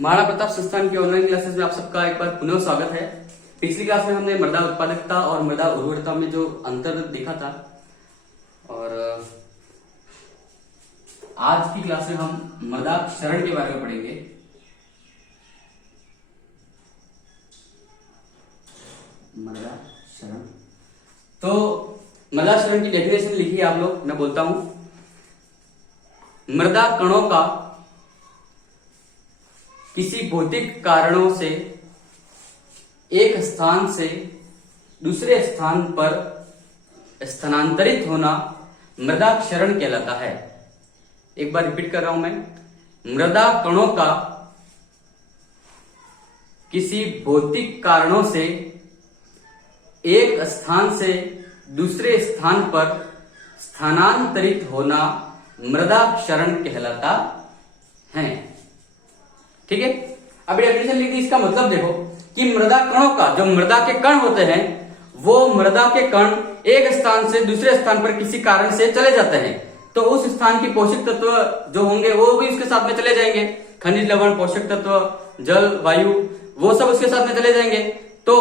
महाराणा प्रताप संस्थान की online classes में आप सबका एक बार पुनः स्वागत है। पिछली क्लास में हमने मृदा उत्पादकता और मृदा उर्वरता में जो अंतर देखा था, और आज की क्लास में हम मृदा क्षरण के बारे में पढ़ेंगे। मृदा क्षरण, तो मृदा क्षरण की डेफिनेशन लिखिए आप लोग, मैं बोलता हूं। मृदा कणों का किसी भौतिक कारणों से एक स्थान से दूसरे स्थान पर स्थानांतरित होना मृदा क्षरण कहलाता है। एक बार रिपीट कर रहा हूं मैं। मृदा कणों का किसी भौतिक कारणों से एक स्थान से दूसरे स्थान पर स्थानांतरित होना मृदा क्षरण कहलाता है। ठीक है, अब डेफिनेशन लिख दी। इसका मतलब देखो कि मृदा कणों का, जो मृदा के कण होते हैं, वो मृदा के कण एक स्थान से दूसरे स्थान पर किसी कारण से चले जाते हैं, तो उस स्थान की पोषक तत्व जो होंगे वो भी उसके साथ में चले जाएंगे। खनिज लवण, पोषक तत्व, जल, वायु, वो सब उसके साथ में चले जाएंगे। तो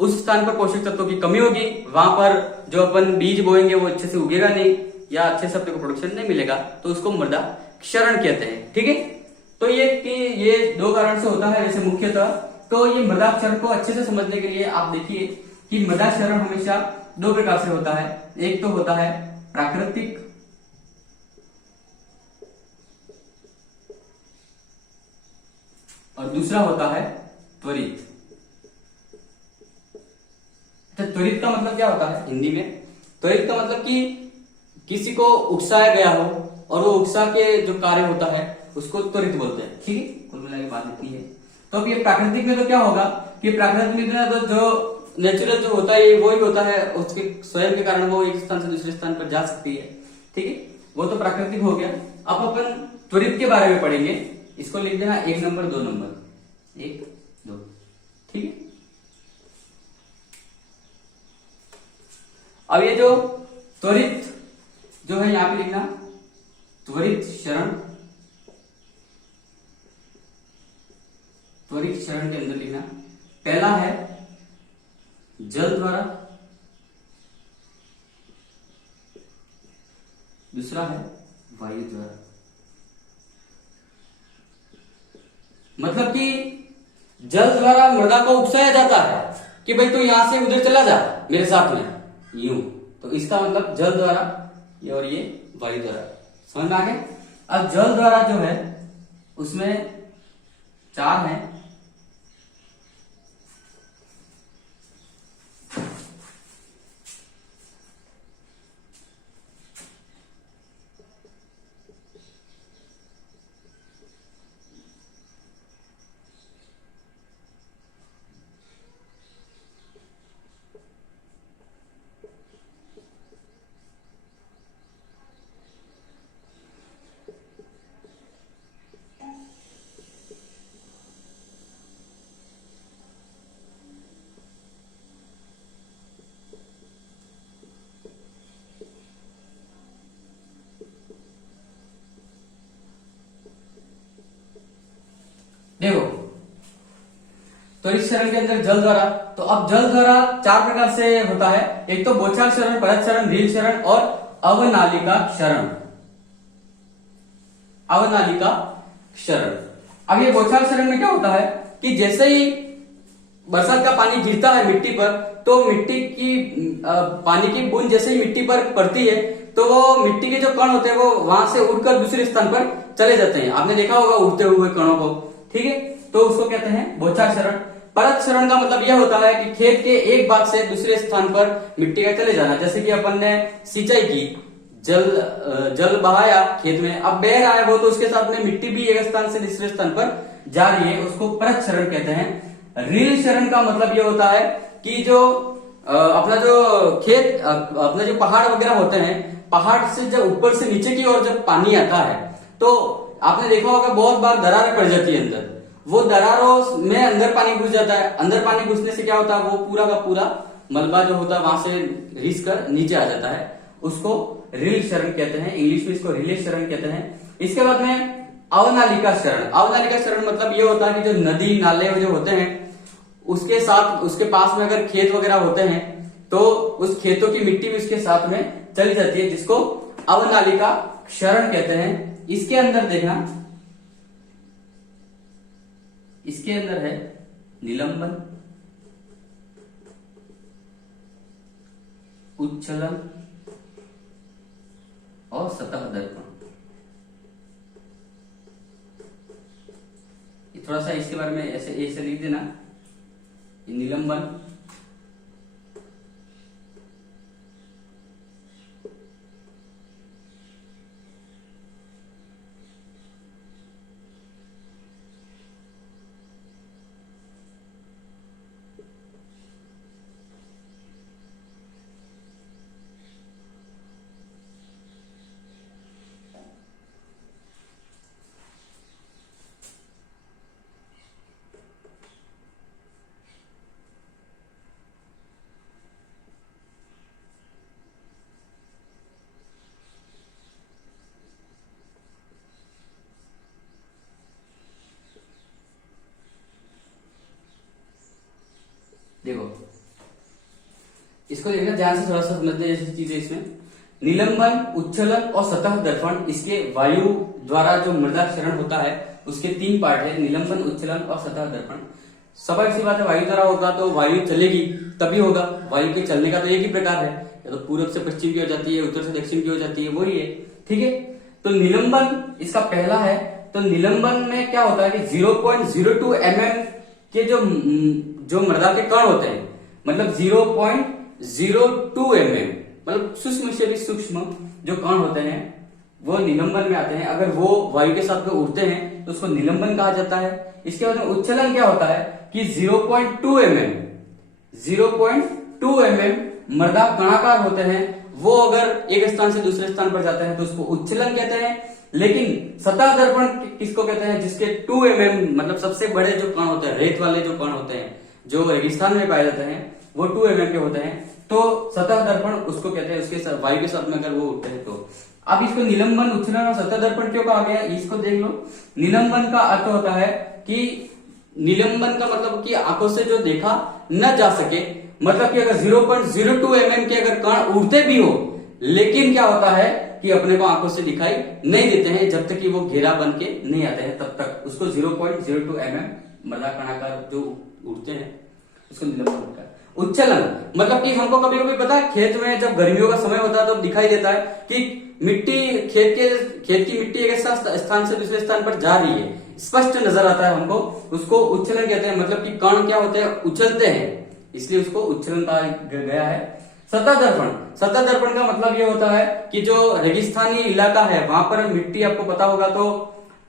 उस स्थान पर पोषक तत्वों की कमी होगी, वहां पर जो अपन बीज बोएंगे वो अच्छे से उगेगा नहीं, या अच्छे से अपने को प्रोडक्शन नहीं मिलेगा, तो उसको मृदा क्षरण कहते हैं। ठीक है, तो ये दो कारण से होता है वैसे मुख्यतः। तो ये मृदा क्षरण को अच्छे से समझने के लिए आप देखिए कि मृदा क्षरण हमेशा दो प्रकार से होता है। एक तो होता है प्राकृतिक और दूसरा होता है त्वरित। तो त्वरित का मतलब क्या होता है हिंदी में? त्वरित का मतलब कि किसी को उकसाया गया हो और वो उकसा के जो कार्य होता है उसको त्वरित बोलते हैं। ठीक है, कुल मिला के बात इतनी है। तो अब ये प्राकृतिक में तो क्या होगा कि प्राकृतिक में तो जो नेचुरल जो होता है वही होता है, उसके स्वयं के कारण वो एक स्थान से दूसरे स्थान पर जा सकती है। ठीक है, वो तो प्राकृतिक हो गया। अब अपन त्वरित के बारे में पढ़ेंगे। इसको लिख देना 1 नंबर 2 नंबर, 1 2। ठीक है, अब ये जो त्वरित जो है यहां पे लिखना त्वरित क्षरण। त्वरित क्षरण के अंदर लिखना पहला है जल द्वारा, दूसरा है वायु द्वारा। मतलब कि जल द्वारा मृदा को उकसाया जाता है कि भाई तू यहां से उधर चला जा मेरे साथ में, यूं। तो इसका मतलब जल द्वारा, ये और ये वायु द्वारा। समझ में आ गया? अब जल द्वारा जो है उसमें 4 है। देखो, त्वरित क्षरण के अंदर जल द्वारा, तो अब जल द्वारा 4 प्रकार से होता है। एक तो बौछार क्षरण, परत क्षरण, रील क्षरण और अवनालिका क्षरण। अवनालिका क्षरण। अब ये बौछार क्षरण में क्या होता है कि जैसे ही बरसात का पानी गिरता है मिट्टी पर, तो मिट्टी की पानी की बूंद जैसे ही मिट्टी पर पड़ती है, तो वो मिट्टी के जो कण होते हैं वो वहां से उड़कर दूसरे स्थान पर चले जाते हैं। आपने देखा होगा उड़ते हुए कणों को। ठीक है, तो उसको कहते हैं बौछार क्षरण। परत क्षरण का मतलब यह होता है कि खेत के एक भाग से दूसरे स्थान पर मिट्टी का चले जाना। जैसे कि अपन ने सिंचाई की, जल बहाया खेत में, अब बह रहा है वो, तो उसके साथ में मिट्टी भी एक स्थान से दूसरे स्थान पर जा रही है, उसको परत क्षरण कहते हैं। रील क्षरण का मतलब यह होता है कि जो अपना जो खेत, अपना जो पहाड़ वगैरह होते हैं, पहाड़ से जब ऊपर से नीचे की ओर जब पानी आता है, तो आपने देखा होगा बहुत बार दरारें पड़ जाती है अंदर। वो दरारों में अंदर पानी घुस जाता है। अंदर पानी घुसने से क्या होता है, वो पूरा का पूरा मलबा जो होता है वहां से रिस कर नीचे आ जाता है। उसको रील क्षरण कहते हैं, इंग्लिश में इसको रिले क्षरण कहते हैं। इसके बाद में अवनालिका शरण। अवनालिका शरण मतलब ये होता है कि जो नदी नाले जो होते हैं उसके साथ, उसके पास में अगर खेत वगैरह होते हैं तो उस खेतों की मिट्टी भी उसके साथ में चली जाती है, जिसको अवनालिका शरण कहते हैं। इसके अंदर देखना, इसके अंदर है निलंबन, उच्छलन और सतह दर्पण। थोड़ा सा इसके बारे में ऐसे लिख देना, निलंबन, देखो इसको देखना ध्यान से, थोड़ा सा समझने जैसी चीजें इसमें। निलंबन, उच्छलन और सतह दर्पण, इसके वायु द्वारा जो मृदा क्षरण होता है उसके 3 पार्ट है, निलंबन, उच्छलन और सतह दर्पण। स्वाभाविक सी बात है, वायु द्वारा होगा तो वायु चलेगी तभी होगा। वायु के चलने का तो एक ही प्रकार है, या तो पूर्व से पश्चिम की हो जाती है, उत्तर से दक्षिण की हो जाती है, वही है। ठीक है, तो निलंबन इसका पहला है। तो निलंबन में क्या होता है कि 0.02 mm के जो मृदा के कण होते हैं, मतलब 0.02 mm, मतलब सूक्ष्म से भी सूक्ष्म जो कण होते हैं वो निलंबन में आते हैं। अगर वो वायु के साथ में उड़ते हैं तो उसको निलंबन कहा जाता है। इसके बाद में उच्छलन क्या होता है कि 0.2 mm, 0.2 mm मृदा कणाकार होते हैं, वो अगर एक स्थान से दूसरे स्थान पर जाते हैं तो उसको उच्छलन कहते हैं। लेकिन सतह दर्पण किसको कहते हैं, जिसके 2 mm मतलब सबसे बड़े जो कण होते हैं, रेत वाले जो कण होते हैं जो रेगिस्तान में पाए जाते हैं, वो 2 mm के होते हैं, तो सतह दर्पण उसको कहते हैं। उसके वायु के साथ में अगर वो उठते हैं तो। अब इसको निलंबन, उच्छलन और सतह दर्पण क्यों कहा गया, इसको देख लो। निलंबन का अर्थ होता है कि निलंबन का मतलब कि आंखों से जो देखा न जा सके, मतलब कि अगर 0.02 mm के अगर कण उड़ते भी हो, लेकिन क्या होता है कि अपने को आंखों से दिखाई नहीं देते हैं, जब तक कि वो घेरा बन के नहीं आते हैं तब तक उसको 0.02 mm मृदा कणाकार जो उड़ते हैं उसको निलंबन होता है। उच्छलन मतलब कि हमको कभी कभी पता है, खेत में जब गर्मियों का समय होता है तो दिखाई देता है कि मिट्टी, खेत की मिट्टी एक स्थान से दूसरे स्थान पर जा रही है, स्पष्ट नजर आता है हमको, उसको उच्छलन कहते हैं। मतलब कि कण क्या होते हैं, उछलते हैं, इसलिए उसको उच्छलन कहा गया है। सतह दर्पण, सतह दर्पण का मतलब ये होता है कि जो रेगिस्तानी इलाका है वहां पर मिट्टी, आपको पता होगा, तो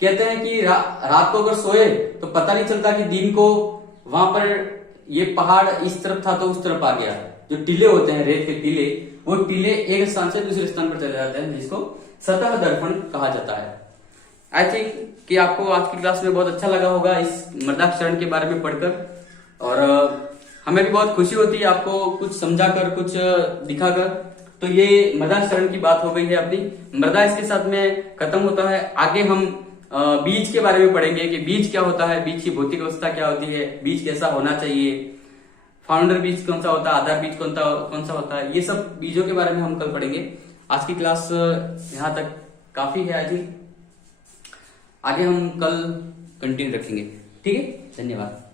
कहते हैं कि रात को अगर सोए तो पता नहीं चलता कि दिन को वहां पर ये पहाड़ इस तरफ था तो उस तरफ आ गया। जो टीले होते हैं, रेत के टीले, वो टीले एक स्थान से दूसरे स्थान पर चले जाते हैं, जिसको सतह दर्पण कहा जाता है। आई थिंक कि आपको आज की क्लास में बहुत अच्छा लगा होगा इस मृदा क्षरण के बारे में पढ़कर, और हमें भी बहुत खुशी होती है आपको कुछ समझाकर, कुछ दिखाकर। तो ये मृदा क्षरण की बात हो गई है अपनी। मृदा इसके साथ में खत्म होता है। आगे हम बीज के बारे में पढ़ेंगे कि बीज क्या होता है, बीज की भौतिक अवस्था क्या होती है, बीज कैसा होना चाहिए, फाउंडर बीज कौन सा होता है, आधार बीज कौन सा होता है, ये सब बीजों के बारे में हम कल पढ़ेंगे। आज की क्लास यहाँ तक काफी है। आज आगे हम कल कंटिन्यू रखेंगे। ठीक है, धन्यवाद।